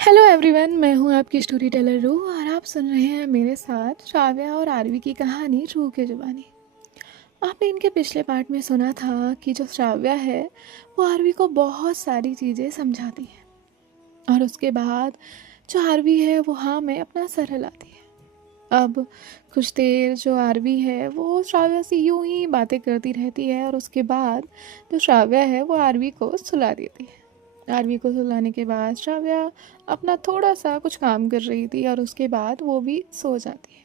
Hello everyone, मैं हूँ आपकी स्टोरी टेलर रूह और आप सुन रहे हैं मेरे साथ श्राव्या और आरवी की कहानी रूह की जुबानी। आपने इनके पिछले पार्ट में सुना था कि जो श्राव्या है वो आरवी को बहुत सारी चीज़ें समझाती है और उसके बाद जो आरवी है वो हाँ में अपना सर हिलाती है। अब कुछ देर जो आरवी है वो श्राव्या से यूं ही बातें करती रहती है और उसके बाद जो श्राव्या है वो आरवी को सुला देती है। आरवी को सुलाने के बाद श्राव्या अपना थोड़ा सा कुछ काम कर रही थी और उसके बाद वो भी सो जाती है।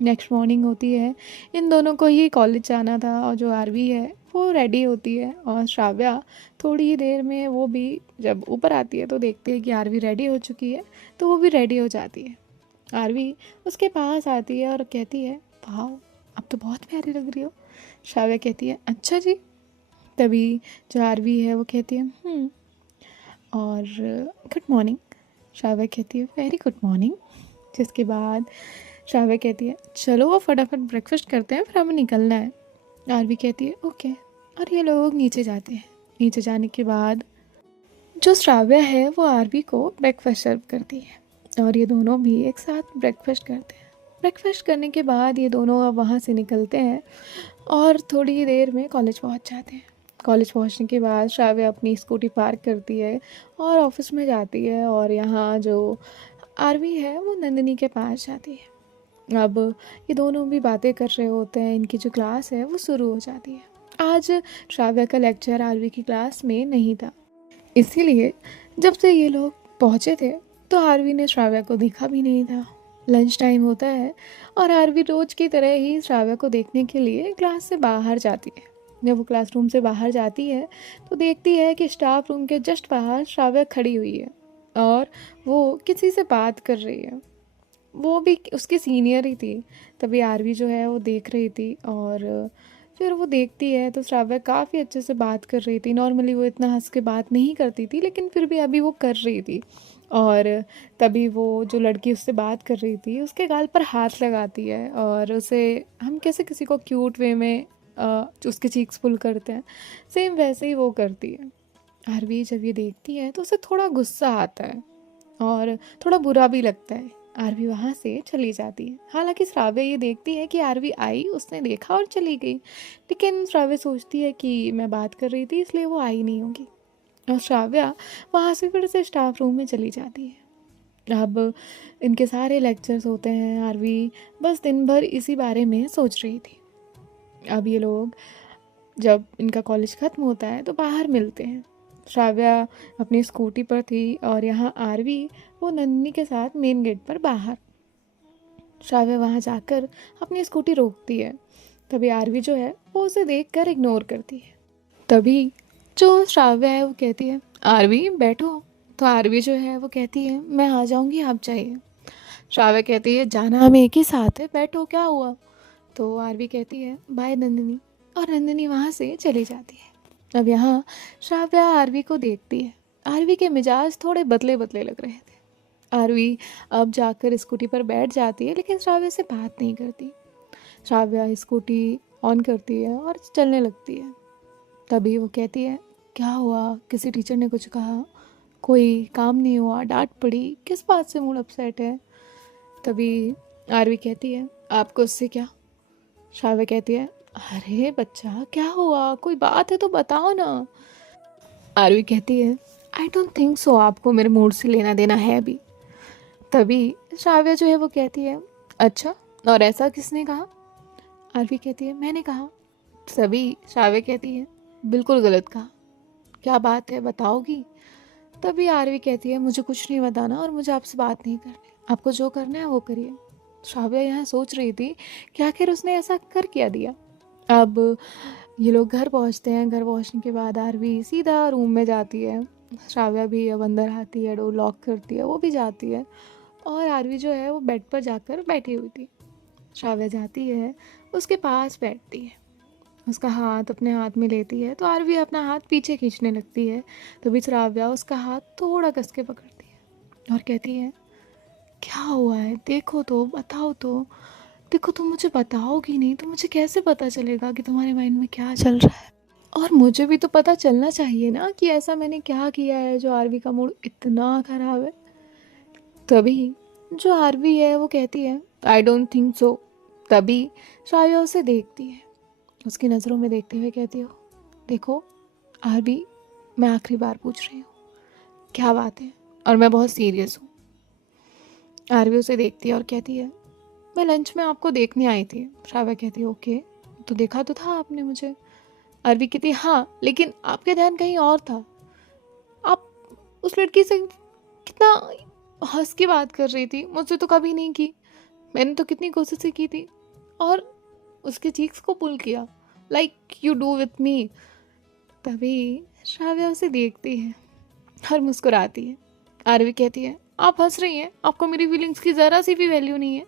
नेक्स्ट मॉर्निंग होती है, इन दोनों को ही कॉलेज जाना था और जो आरवी है वो रेडी होती है और श्राव्या थोड़ी ही देर में वो भी जब ऊपर आती है तो देखती है कि आरवी रेडी हो चुकी है तो वो भी रेडी हो जाती है। आरवी उसके पास आती है और कहती है, वाह अब तो बहुत प्यारी लग रही हो। श्राव्या कहती है, अच्छा जी। तभी जो आरवी है वो कहती है और गुड मॉर्निंग। श्राव्या कहती है, वेरी गुड मॉर्निंग। जिसके बाद श्राव्या कहती है, चलो वो फटाफट ब्रेकफास्ट करते हैं फिर हमें निकलना है। आरवी कहती है, ओके। और ये लोग नीचे जाते हैं। नीचे जाने के बाद जो श्राव्या है वो आरवी को ब्रेकफास्ट सर्व करती है और ये दोनों भी एक साथ ब्रेकफास्ट करते हैं। ब्रेकफास्ट करने के बाद ये दोनों अब वहाँ से निकलते हैं और थोड़ी ही देर में कॉलेज पहुँच जाते हैं। कॉलेज पहुँचने के बाद श्राव्या अपनी स्कूटी पार्क करती है और ऑफिस में जाती है और यहाँ जो आरवी है वो नंदिनी के पास जाती है। अब ये दोनों भी बातें कर रहे होते हैं, इनकी जो क्लास है वो शुरू हो जाती है। आज श्राव्या का लेक्चर आरवी की क्लास में नहीं था, इसीलिए जब से ये लोग पहुँचे थे तो आरवी ने श्राव्या को देखा भी नहीं था। लंच टाइम होता है और आरवी रोज की तरह ही श्राव्या को देखने के लिए क्लास से बाहर जाती है। जब वो क्लासरूम से बाहर जाती है तो देखती है कि स्टाफ रूम के जस्ट बाहर श्राव्या खड़ी हुई है और वो किसी से बात कर रही है। वो भी उसकी सीनियर ही थी। तभी आरवी जो है वो देख रही थी और फिर वो देखती है तो श्राव्या काफ़ी अच्छे से बात कर रही थी। नॉर्मली वो इतना हंस के बात नहीं करती थी लेकिन फिर भी अभी वो कर रही थी। और तभी वो जो लड़की उससे बात कर रही थी उसके गाल पर हाथ लगाती है और उसे, हम कैसे किसी को क्यूट वे में उसके चीक्स पुल करते हैं, सेम वैसे ही वो करती है। आरवी जब ये देखती है तो उसे थोड़ा गुस्सा आता है और थोड़ा बुरा भी लगता है। आरवी वहाँ से चली जाती है। हालांकि श्राव्या ये देखती है कि आरवी आई, उसने देखा और चली गई, लेकिन श्राव्या सोचती है कि मैं बात कर रही थी इसलिए वो आई नहीं होगी और श्राव्या वहाँ से फिर से स्टाफ रूम में चली जाती है। अब इनके सारे लेक्चर्स होते हैं, आरवी बस दिन भर इसी बारे में सोच रही थी। अब ये लोग जब इनका कॉलेज ख़त्म होता है तो बाहर मिलते हैं। श्राव्या अपनी स्कूटी पर थी और यहाँ आरवी वो नंदिनी के साथ मेन गेट पर बाहर। श्राव्या वहाँ जाकर अपनी स्कूटी रोकती है। तभी आरवी जो है वो उसे देखकर इग्नोर करती है। तभी जो श्राव्या है वो कहती है, आरवी बैठो। तो आरवी जो है वो कहती है, मैं आ जाऊँगी, आप जाइए। श्राव्या कहती है, जाना हम एक ही साथ है, बैठो क्या हुआ। तो आरवी कहती है, बाय नंदिनी। और नंदिनी वहाँ से चली जाती है। अब यहाँ श्राव्या आरवी को देखती है। आरवी के मिजाज थोड़े बदले बदले लग रहे थे। आरवी अब जाकर स्कूटी पर बैठ जाती है लेकिन श्राव्या से बात नहीं करती। श्राव्या स्कूटी ऑन करती है और चलने लगती है। तभी वो कहती है, क्या हुआ, किसी टीचर ने कुछ कहा, कोई काम नहीं हुआ, डांट पड़ी, किस बात से मूड अपसेट है। तभी आरवी कहती है, आपको उससे क्या। श्राव्या कहती है, अरे बच्चा क्या हुआ, कोई बात है तो बताओ ना। आरवी कहती है, आई डोंट थिंक सो आपको मेरे मूड से लेना देना है अभी। तभी श्राव्या जो है वो कहती है, अच्छा और ऐसा किसने कहा। आरवी कहती है, मैंने कहा। तभी श्राव्या कहती है, बिल्कुल गलत कहा, क्या बात है बताओगी। तभी आरवी कहती है, मुझे कुछ नहीं बताना और मुझे आपसे बात नहीं करनी, आपको जो करना है वो करिए। श्राव्या यहाँ सोच रही थी कि आखिर उसने ऐसा कर क्या दिया। अब ये लोग घर पहुँचते हैं। घर पहुँचने के बाद आरवी सीधा रूम में जाती है। श्राव्या भी अब अंदर आती है, डोर लॉक करती है, वो भी जाती है और आरवी जो है वो बेड पर जाकर बैठी हुई थी। श्राव्या जाती है, उसके पास बैठती है, उसका हाथ अपने हाथ में लेती है तो आरवी अपना हाथ पीछे खींचने लगती है। तभी श्राव्या उसका हाथ थोड़ा कस के पकड़ती है और कहती है, क्या हुआ है, देखो तो, बताओ तो। देखो तुम मुझे बताओगी नहीं तो मुझे कैसे पता चलेगा कि तुम्हारे माइंड में क्या चल रहा है। और मुझे भी तो पता चलना चाहिए ना कि ऐसा मैंने क्या किया है जो आरवी का मूड इतना ख़राब है। तभी जो आरवी है वो कहती है आई डोंट थिंक सो। तभी श्राव्या उसे देखती है, उसकी नज़रों में देखते हुए कहती हो देखो आरवी, मैं आखिरी बार पूछ रही हूँ, क्या बात है? और मैं बहुत सीरियस हूँ। आरवी उसे देखती है और कहती है मैं लंच में आपको देखने आई थी। श्राव्या कहती है ओके, तो देखा तो था आपने मुझे। आरवी कहती है हाँ, लेकिन आपका ध्यान कहीं और था। आप उस लड़की से कितना हंस के बात कर रही थी, मुझसे तो कभी नहीं की। मैंने तो कितनी कोशिशें की थी और उसके चीक्स को पुल किया like you do with me. तभी श्राव्या उसे देखती है और मुस्कुराती है। आरवी कहती है आप हंस रही हैं, आपको मेरी फीलिंग्स की ज़रा सी भी वैल्यू नहीं है।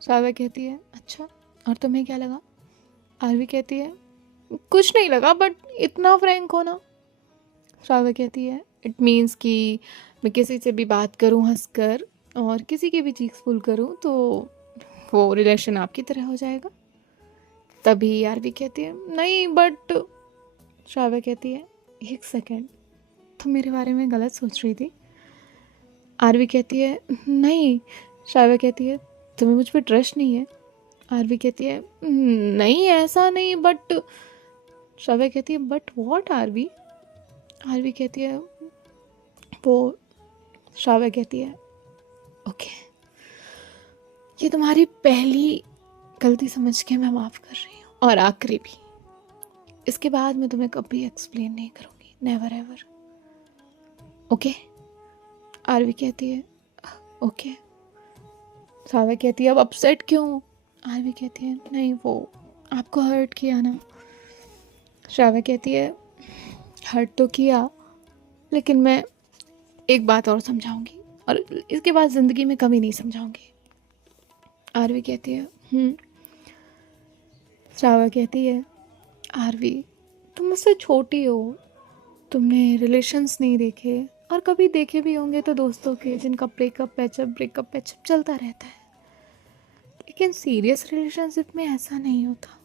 श्राव्या कहती है अच्छा, और तुम्हें क्या लगा? आरवी कहती है कुछ नहीं लगा, बट इतना फ्रैंक हो ना। श्राव्या कहती है इट मीन्स कि मैं किसी से भी बात करूं हंसकर और किसी के भी चीक्स पुल करूं तो वो रिलेशन आपकी तरह हो जाएगा। तभी आरवी कहती है नहीं बट। श्राव्या कहती है एक सेकेंड, तुम मेरे बारे में गलत सोच रही थी। आरवी कहती है नहीं। श्राव्या कहती है तुम्हें मुझ पर ट्रस्ट नहीं है? आरवी कहती है नहीं ऐसा नहीं बट। श्राव्या कहती है बट व्हाट आरवी? आरवी कहती है वो। श्राव्या कहती है ओके, ये तुम्हारी पहली गलती समझ के मैं माफ़ कर रही हूँ, और आखिरी भी। इसके बाद मैं तुम्हें कभी एक्सप्लेन नहीं करूँगी, नेवर एवर। ओके? आरवी कहती है ओके। श्राव्या कहती है अब अपसेट क्यों? आरवी कहती है नहीं, वो आपको हर्ट किया ना। श्राव्या कहती है हर्ट तो किया, लेकिन मैं एक बात और समझाऊंगी और इसके बाद ज़िंदगी में कभी नहीं समझाऊंगी। आरवी कहती है श्राव्या कहती है आरवी तुम मुझसे छोटी हो, तुमने रिलेशंस नहीं देखे, और कभी देखे भी होंगे तो दोस्तों के जिनका ब्रेकअप पैचअप चलता रहता है। लेकिन सीरियस रिलेशनशिप में ऐसा नहीं होता।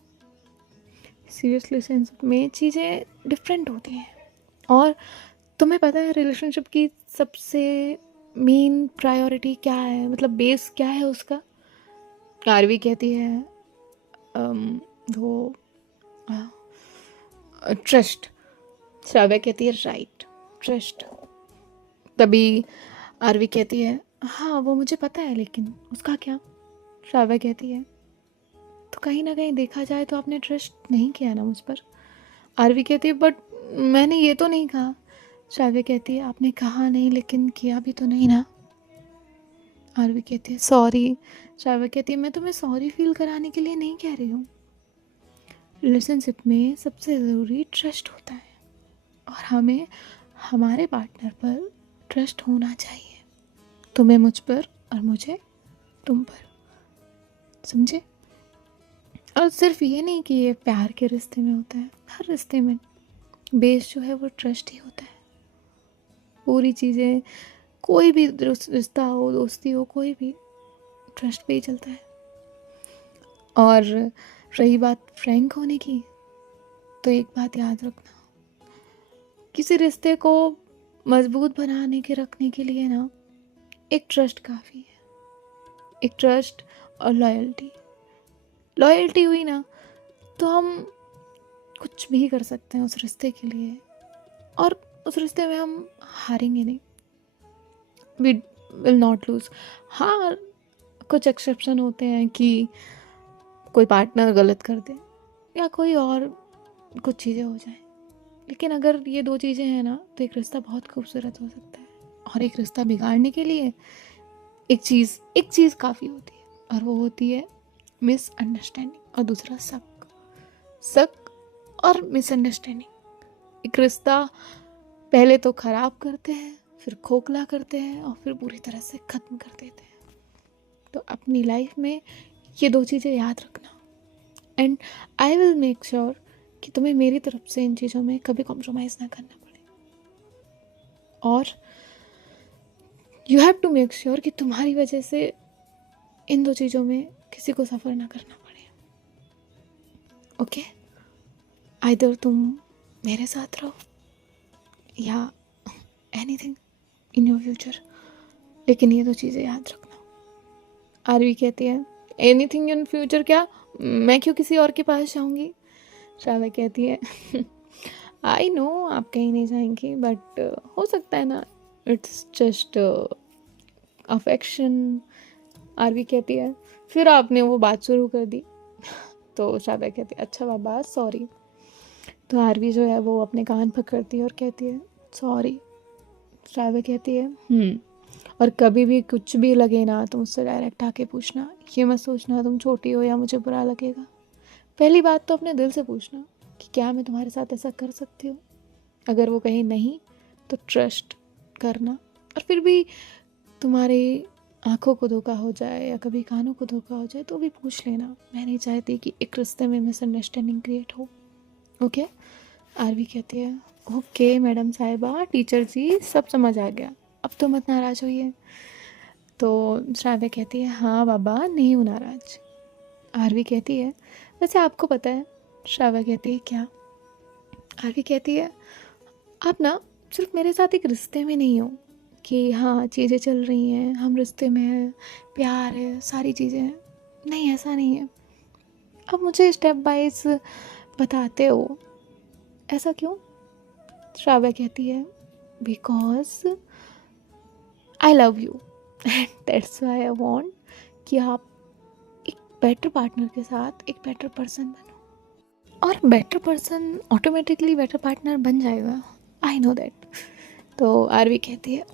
सीरियस रिलेशनशिप में चीज़ें डिफरेंट होती हैं। और तुम्हें पता है रिलेशनशिप की सबसे मेन प्रायोरिटी क्या है, मतलब बेस क्या है उसका? आरवी कहती है वो ट्रस्ट। श्राव्या कहती है राइट, ट्रस्ट। तभी आरवी कहती है हाँ वो मुझे पता है, लेकिन उसका क्या? श्राव्या कहती है तो कहीं ना कहीं देखा जाए तो आपने ट्रस्ट नहीं किया ना मुझ पर। आरवी कहती है बट मैंने ये तो नहीं कहा। श्राव्या कहती है आपने कहा नहीं, लेकिन किया भी तो नहीं ना। आरवी कहती है सॉरी। श्राव्या कहती है मैं तुम्हें सॉरी फील कराने के लिए नहीं कह रही हूँ। रिलेशनशिप में सबसे ज़रूरी ट्रस्ट होता है, और हमें हमारे पार्टनर पर ट्रस्ट होना चाहिए। तुम्हें मुझ पर और मुझे तुम पर, समझे? और सिर्फ ये नहीं कि ये प्यार के रिश्ते में होता है, हर रिश्ते में बेस जो है वो ट्रस्ट ही होता है। पूरी चीज़ें, कोई भी रिश्ता हो, दोस्ती हो, कोई भी ट्रस्ट पे ही चलता है। और रही बात फ्रैंक होने की, तो एक बात याद रखना, किसी रिश्ते को मजबूत बनाने के रखने के लिए ना एक ट्रस्ट काफ़ी है। एक ट्रस्ट और लॉयल्टी हुई ना तो हम कुछ भी कर सकते हैं उस रिश्ते के लिए, और उस रिश्ते में हम हारेंगे नहीं। We will not lose. हाँ, कुछ एक्सेप्शन होते हैं कि कोई पार्टनर गलत कर दे या कोई और कुछ चीज़ें हो जाए, लेकिन अगर ये दो चीज़ें हैं ना तो एक रिश्ता बहुत खूबसूरत हो सकता है। और एक रिश्ता बिगाड़ने के लिए एक चीज़ काफ़ी होती है, और वो होती है मिसअंडरस्टैंडिंग, और दूसरा शक और मिसअंडरस्टैंडिंग। एक रिश्ता पहले तो ख़राब करते हैं, फिर खोखला करते हैं, और फिर पूरी तरह से ख़त्म कर देते हैं। तो अपनी लाइफ में ये दो चीज़ें याद रखना, and I will make sure कि तुम्हें मेरी तरफ से इन चीज़ों में कभी कॉम्प्रोमाइज़ ना करना पड़े। और you have to make sure कि तुम्हारी वजह से इन दो चीज़ों में किसी को सफ़र ना करना पड़े। ओके? आइदर तुम मेरे साथ रहो या एनीथिंग इन योर फ्यूचर, लेकिन ये 2 चीज़ें याद रखना। आरवी कहती है एनीथिंग इन फ्यूचर, क्या मैं क्यों किसी और के पास जाऊँगी? श्राव्या कहती है आई नो आप कहीं नहीं जाएंगी, बट हो सकता है ना, इट्स जस्ट अफेक्शन। आरवी कहती है फिर आपने वो बात शुरू कर दी। तो श्राव्या कहती है अच्छा बाबा सॉरी। तो आरवी जो है वो अपने कान पकड़ती है और कहती है सॉरी। श्राव्या कहती है और कभी भी कुछ भी लगे ना तो मुझसे डायरेक्ट आके पूछना, ये मत सोचना तुम छोटी हो या मुझे बुरा लगेगा। पहली बात तो अपने दिल से पूछना कि क्या मैं तुम्हारे साथ ऐसा कर सकती हूँ। अगर वो कहे नहीं तो ट्रस्ट करना, और फिर भी तुम्हारी आंखों को धोखा हो जाए या कभी कानों को धोखा हो जाए तो भी पूछ लेना। मैं नहीं चाहती कि एक रिश्ते में मिसअंडरस्टैंडिंग क्रिएट हो। ओके? आरवी कहती है ओके मैडम साहिबा, टीचर जी सब समझ आ गया, अब तो मत नाराज़ होइए। तो श्राव्या कहती है हाँ बाबा नहीं हूँ नाराज़। आरवी कहती है वैसे आपको पता है। श्राव्या कहती है क्या? आरवी कहती है आप ना सिर्फ मेरे साथ एक रिश्ते में नहीं हो कि हाँ चीज़ें चल रही हैं, हम रिश्ते में हैं, प्यार है, सारी चीज़ें हैं। नहीं ऐसा नहीं है, अब मुझे स्टेप बाइज बताते हो। ऐसा क्यों? श्राव्या कहती है because I love you and that's why I want कि आप एक बेटर पार्टनर के साथ एक बेटर पर्सन बनो, और better person automatically better partner बन जाएगा। I know that. तो आरवी कहती है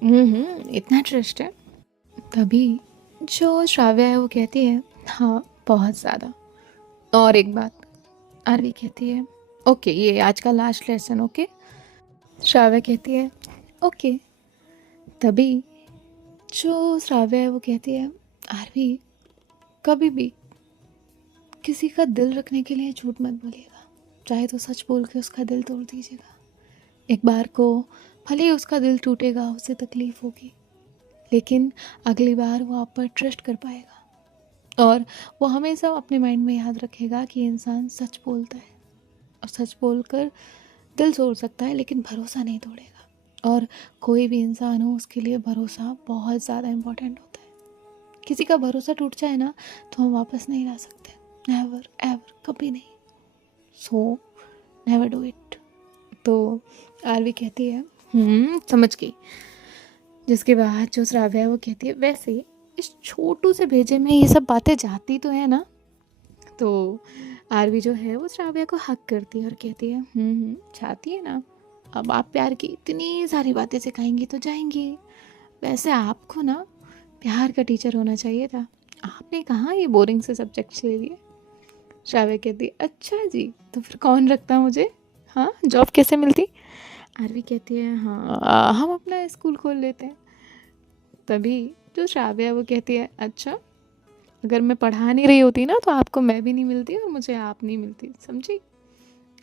इतना ट्रस्ट है? तभी जो श्राव्या है वो कहती है हाँ बहुत ज़्यादा। और एक बात, आरवी कहती है ओके ये आज का लास्ट लेसन। ओके? श्राव्या कहती है ओके। तभी जो श्राव्या है वो कहती है आरवी कभी भी किसी का दिल रखने के लिए झूठ मत बोलिएगा, चाहे तो सच बोल के उसका दिल तोड़ दीजिएगा। एक बार को भले ही उसका दिल टूटेगा, उसे तकलीफ़ होगी, लेकिन अगली बार वो आप पर ट्रस्ट कर पाएगा और वो हमेशा अपने माइंड में याद रखेगा कि इंसान सच बोलता है और सच बोलकर दिल तोड़ सकता है लेकिन भरोसा नहीं तोड़ेगा। और कोई भी इंसान हो उसके लिए भरोसा बहुत ज़्यादा इम्पोर्टेंट होता है। किसी का भरोसा टूट जाए ना तो हम वापस नहीं ला सकते, नेवर एवर, कभी नहीं। So never do it. तो आरवी कहती है समझ गई। जिसके बाद जो श्राव्या है वो कहती है वैसे इस छोटू से भेजे में ये सब बातें जाती तो है ना। तो आरवी जो है वो श्राव्या को हक करती है और कहती है जाती है ना, अब आप प्यार की इतनी सारी बातें सिखाएंगी तो जाएंगी। वैसे आपको ना प्यार का टीचर होना चाहिए था, आपने कहाँ ये बोरिंग से सब्जेक्ट्स ले लिए। श्राव्या कहती है अच्छा जी, तो फिर कौन रखता मुझे, हाँ जॉब कैसे मिलती। आरवी कहती है हाँ हम अपना स्कूल खोल लेते हैं। तभी जो श्राव्या है वो कहती है अच्छा अगर मैं पढ़ा नहीं रही होती ना तो आपको मैं भी नहीं मिलती और मुझे आप नहीं मिलती, समझी।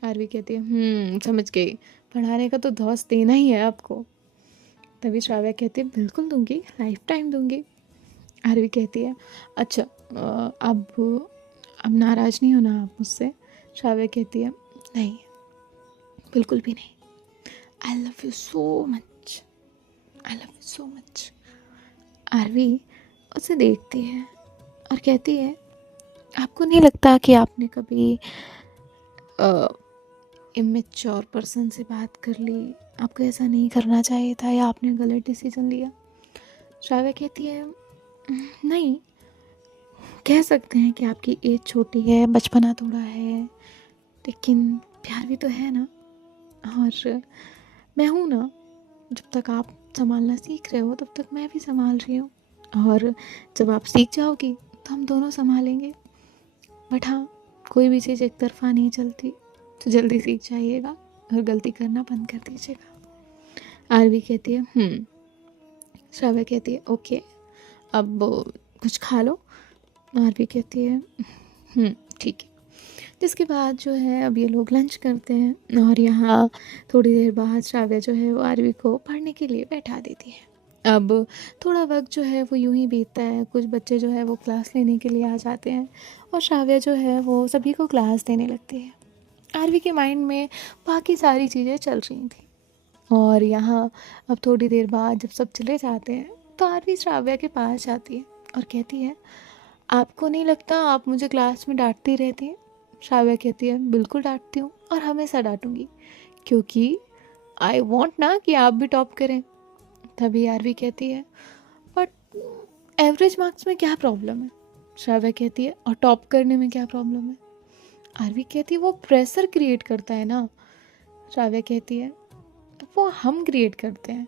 आरवी कहती है समझ गई, पढ़ाने का तो धौस देना ही है आपको। तभी श्राव्या कहती है बिल्कुल दूंगी, लाइफ टाइम दूंगी। आरवी कहती है अच्छा अब नाराज़ नहीं होना आप मुझसे। श्राव्या कहती है नहीं बिल्कुल भी नहीं, I love you so much, I love you so much. Aarvi उसे देखती है और कहती है आपको नहीं लगता कि आपने कभी इमेच्योर पर्सन से बात कर ली, आपको ऐसा नहीं करना चाहिए था या आपने गलत डिसीजन लिया। श्राव्या कहती है नहीं, कह सकते हैं कि आपकी एज छोटी है, बचपना थोड़ा है, लेकिन प्यार भी तो है ना। और मैं हूँ ना, जब तक आप संभालना सीख रहे हो तब तक मैं भी संभाल रही हूँ, और जब आप सीख जाओगी तो हम दोनों संभालेंगे। बट हाँ कोई भी चीज़ एक तरफा नहीं चलती, तो जल्दी सीख जाइएगा और गलती करना बंद कर दीजिएगा। आरवी कहती है श्राव्या कहती है ओके अब कुछ खा लो। आरवी कहती है ठीक है। जिसके बाद जो है अब ये लोग लंच करते हैं और यहाँ थोड़ी देर बाद श्राव्या जो है वो आरवी को पढ़ने के लिए बैठा देती है। अब थोड़ा वक्त जो है वो यूं ही बीतता है, कुछ बच्चे जो है वो क्लास लेने के लिए आ जाते हैं और श्राव्या जो है वो सभी को क्लास देने लगती है। आरवी के माइंड में बाकी सारी चीज़ें चल रही थी और यहाँ अब थोड़ी देर बाद जब सब चले जाते हैं तो आरवी श्राव्या के पास जाती है और कहती है, आपको नहीं लगता आप मुझे क्लास में डांटती रहती हैं? श्राव्या कहती है, बिल्कुल डांटती हूँ और हमेशा डांटूंगी, क्योंकि आई वॉन्ट ना कि आप भी टॉप करें। तभी आरवी कहती है, बट एवरेज मार्क्स में क्या प्रॉब्लम है? श्राव्या कहती है, और टॉप करने में क्या प्रॉब्लम है? आरवी कहती है, वो प्रेशर क्रिएट करता है ना। श्राव्या कहती है, वो हम क्रिएट करते हैं।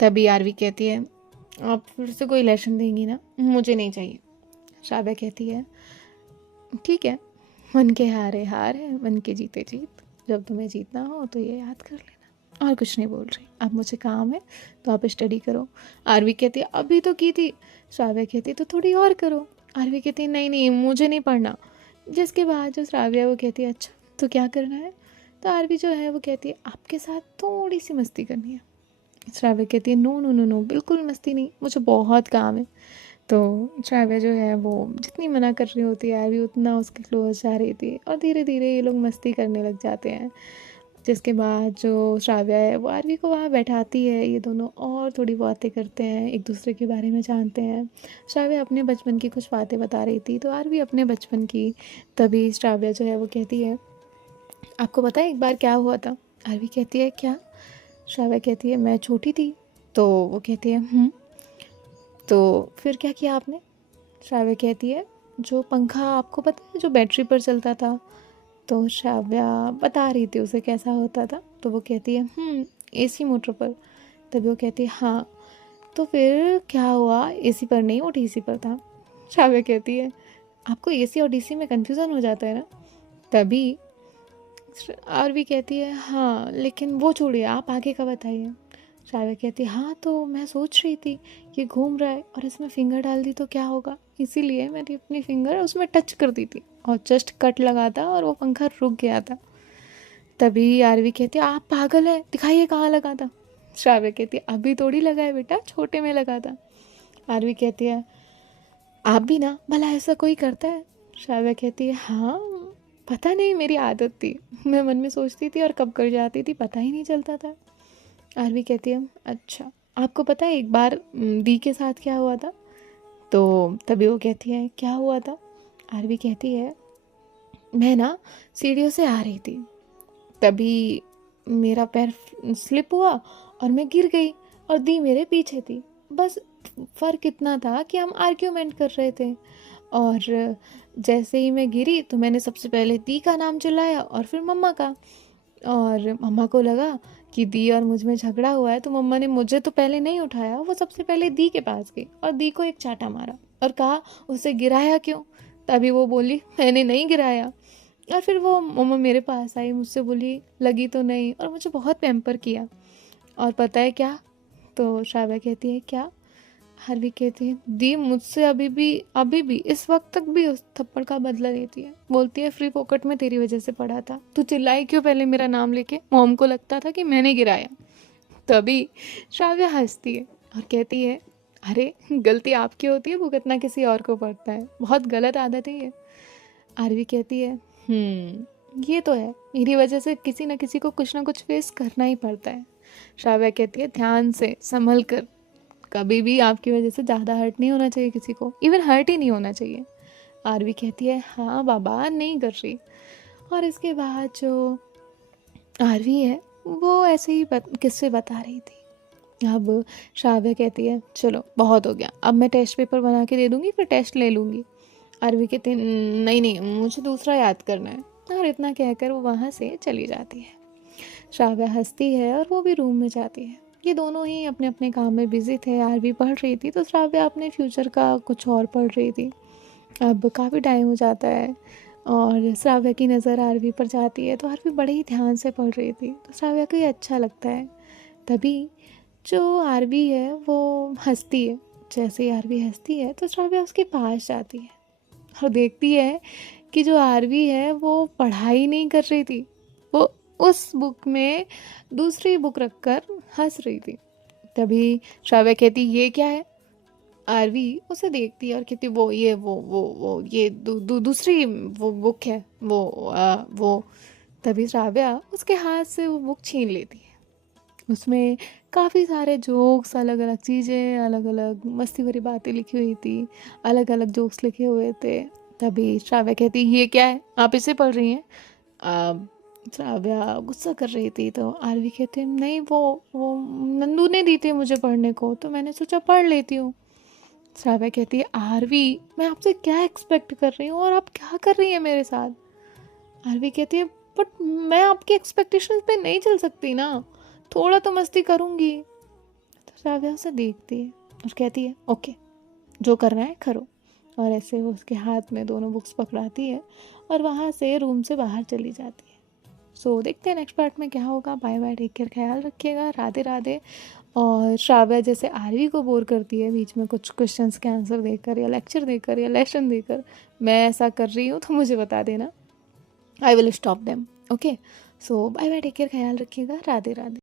तभी आरवी कहती है, आप फिर से कोई लेसन देंगी ना? मुझे नहीं चाहिए। श्राव्या कहती है, ठीक है, मन के हारे हार है, मन के जीते जीत। जब तुम्हें जीतना हो तो ये याद कर लेना। और कुछ नहीं बोल रही, अब मुझे काम है तो आप स्टडी करो। आरवी कहती है, अभी तो की थी। श्राव्या कहती है, तो थोड़ी और करो। आरवी कहती है, नहीं नहीं मुझे नहीं पढ़ना। जिसके बाद जो श्राव्या वो कहती है, अच्छा तो क्या करना है? तो आरवी जो है वो कहती है, आपके साथ थोड़ी सी मस्ती करनी है। श्राव्या कहती है, नो नो नो नो, बिल्कुल मस्ती नहीं, मुझे बहुत काम है। तो श्राव्या जो है वो जितनी मना कर रही होती है आरवी उतना उसके क्लोज जा रही थी, और धीरे धीरे ये लोग मस्ती करने लग जाते हैं। जिसके बाद जो श्राव्या है वो आरवी को वहाँ बैठाती है, ये दोनों और थोड़ी बातें करते हैं, एक दूसरे के बारे में जानते हैं। श्राव्या अपने बचपन की कुछ बातें बता रही थी, तो आरवी अपने बचपन की। तभी श्राव्या जो है वो कहती है, आपको पता है एक बार क्या हुआ था? आरवी कहती है, क्या? श्राव्या कहती है, मैं छोटी थी। तो वो कहती है, तो फिर क्या किया आपने? श्राव्या कहती है, जो पंखा आपको पता है जो बैटरी पर चलता था। तो श्राव्या बता रही थी उसे कैसा होता था। तो वो कहती है, एसी मोटर पर। तभी वो कहती है, हाँ तो फिर क्या हुआ? एसी पर नहीं, वो डीसी पर था। श्राव्या कहती है, आपको एसी और डीसी में कन्फ्यूज़न हो जाता है ना? तभी आरवी कहती है, हाँ लेकिन वो छोड़िए, आप आगे का बताइए। श्राव्या कहती है, हाँ तो मैं सोच रही थी ये घूम रहा है और इसमें फिंगर डाल दी तो क्या होगा, इसीलिए मैंने अपनी फिंगर उसमें टच कर दी थी और जस्ट कट लगा था और वो पंखा रुक गया था। तभी आरवी कहती है, आप पागल है, दिखाइए कहाँ लगा था। श्राव्या कहती है, अभी थोड़ी लगा है बेटा, छोटे में लगा था। आरवी कहती है, आप भी ना, भला ऐसा कोई करता है? श्राव्या कहती है, हाँ पता नहीं, मेरी आदत थी, मैं मन में सोचती थी और कब कर जाती थी पता ही नहीं चलता था। आरवी कहती है, अच्छा आपको पता है एक बार दी के साथ क्या हुआ था? तो तभी वो कहती है, क्या हुआ था? आरवी कहती है, मैं ना सीढ़ियों से आ रही थी, तभी मेरा पैर स्लिप हुआ और मैं गिर गई और दी मेरे पीछे थी। बस फ़र्क इतना था कि हम आर्ग्यूमेंट कर रहे थे, और जैसे ही मैं गिरी तो मैंने सबसे पहले दी का नाम चिल्लाया और फिर मम्मा का। और मम्मा को लगा कि दी और मुझ में झगड़ा हुआ है, तो मम्मा ने मुझे तो पहले नहीं उठाया, वो सबसे पहले दी के पास गई और दी को एक चाटा मारा और कहा, उसे गिराया क्यों? तभी वो बोली, मैंने नहीं गिराया। और फिर वो मम्मा मेरे पास आई, मुझसे बोली, लगी तो नहीं, और मुझे बहुत पैम्पर किया। और पता है क्या? तो श्राव्या कहती है, क्या? हरवी कहती है, दी मुझसे अभी भी इस वक्त तक भी उस थप्पड़ का बदला लेती है। बोलती है, फ्री पॉकेट में तेरी वजह से पड़ा था, तू चिल्लाई क्यों पहले मेरा नाम लेके? मॉम को लगता था कि मैंने गिराया। तभी श्राव्या हंसती है और कहती है, अरे गलती आपकी होती है, भुगतना किसी और को पड़ता है, बहुत गलत आदत है ये। आरवी कहती है, ये तो है, मेरी वजह से किसी न किसी को कुछ ना कुछ फेस करना ही पड़ता है। श्राव्या कहती है, ध्यान से संभल कर, कभी भी आपकी वजह से ज़्यादा हर्ट नहीं होना चाहिए किसी को, इवन हर्ट ही नहीं होना चाहिए। आरवी कहती है, हाँ बाबा नहीं कर रही। और इसके बाद जो आरवी है वो ऐसे ही किस्से बता रही थी। अब श्राव्या कहती है, चलो बहुत हो गया, अब मैं टेस्ट पेपर बना के दे दूँगी, फिर टेस्ट ले लूँगी। आरवी कहती है, नहीं नहीं मुझे दूसरा याद करना है। और इतना कहकर वो वहाँ से चली जाती है। श्राव्या हंसती है और वो भी रूम में जाती है। ये दोनों ही अपने अपने काम में बिजी थे। आरवी पढ़ रही थी तो श्राव्या अपने फ्यूचर का कुछ और पढ़ रही थी। अब काफ़ी टाइम हो जाता है और श्राव्या की नज़र आरवी पर जाती है, तो आरवी बड़े ही ध्यान से पढ़ रही थी, तो श्राव्या को ये अच्छा लगता है। तभी जो आरवी है वो हंसती है। जैसे ही आरवी हंसती है तो श्राव्या उसके पास जाती है और देखती है कि जो आरवी है वो पढ़ाई नहीं कर रही थी, वो उस बुक में दूसरी बुक रखकर हंस रही थी। तभी श्राव्या कहती, ये क्या है? आरवी उसे देखती है और कहती, वो ये वो ये दूसरी वो बुक है, वो। तभी श्राव्या उसके हाथ से वो बुक छीन लेती है उसमें काफ़ी सारे जोक्स, अलग अलग चीज़ें, अलग अलग मस्ती भरी बातें लिखी हुई थी, अलग अलग जोक्स लिखे हुए थे। तभी श्राव्या कहती ये क्या है, आप इसे पढ़ रही हैं? श्राव्या गुस्सा कर रही थी तो आरवी कहते नहीं, वो नंदू ने दी थी मुझे पढ़ने को, तो मैंने सोचा पढ़ लेती हूँ। श्राव्या कहती है आरवी, मैं आपसे क्या एक्सपेक्ट कर रही हूँ और आप क्या कर रही हैं मेरे साथ? आरवी कहती है बट मैं आपकी एक्सपेक्टेशंस पे नहीं चल सकती ना, थोड़ा तो मस्ती करूँगी। तो श्राव्या उसे देखती है और कहती है ओके, जो करना है करो। और ऐसे वो उसके हाथ में दोनों बुक्स पकड़ाती है और वहाँ से रूम से बाहर चली जाती है। सो देखते हैं नेक्स्ट पार्ट में क्या होगा। बाय बाय, टेक केयर, ख्याल रखिएगा, राधे राधे। और श्राव्या जैसे आरवी को बोर करती है बीच में कुछ क्वेश्चंस के आंसर देकर या लेक्चर देकर या लेसन देकर, मैं ऐसा कर रही हूँ तो मुझे बता देना, I will stop them. Okay, so bye bye, take care, ख्याल रखिएगा, राधे राधे।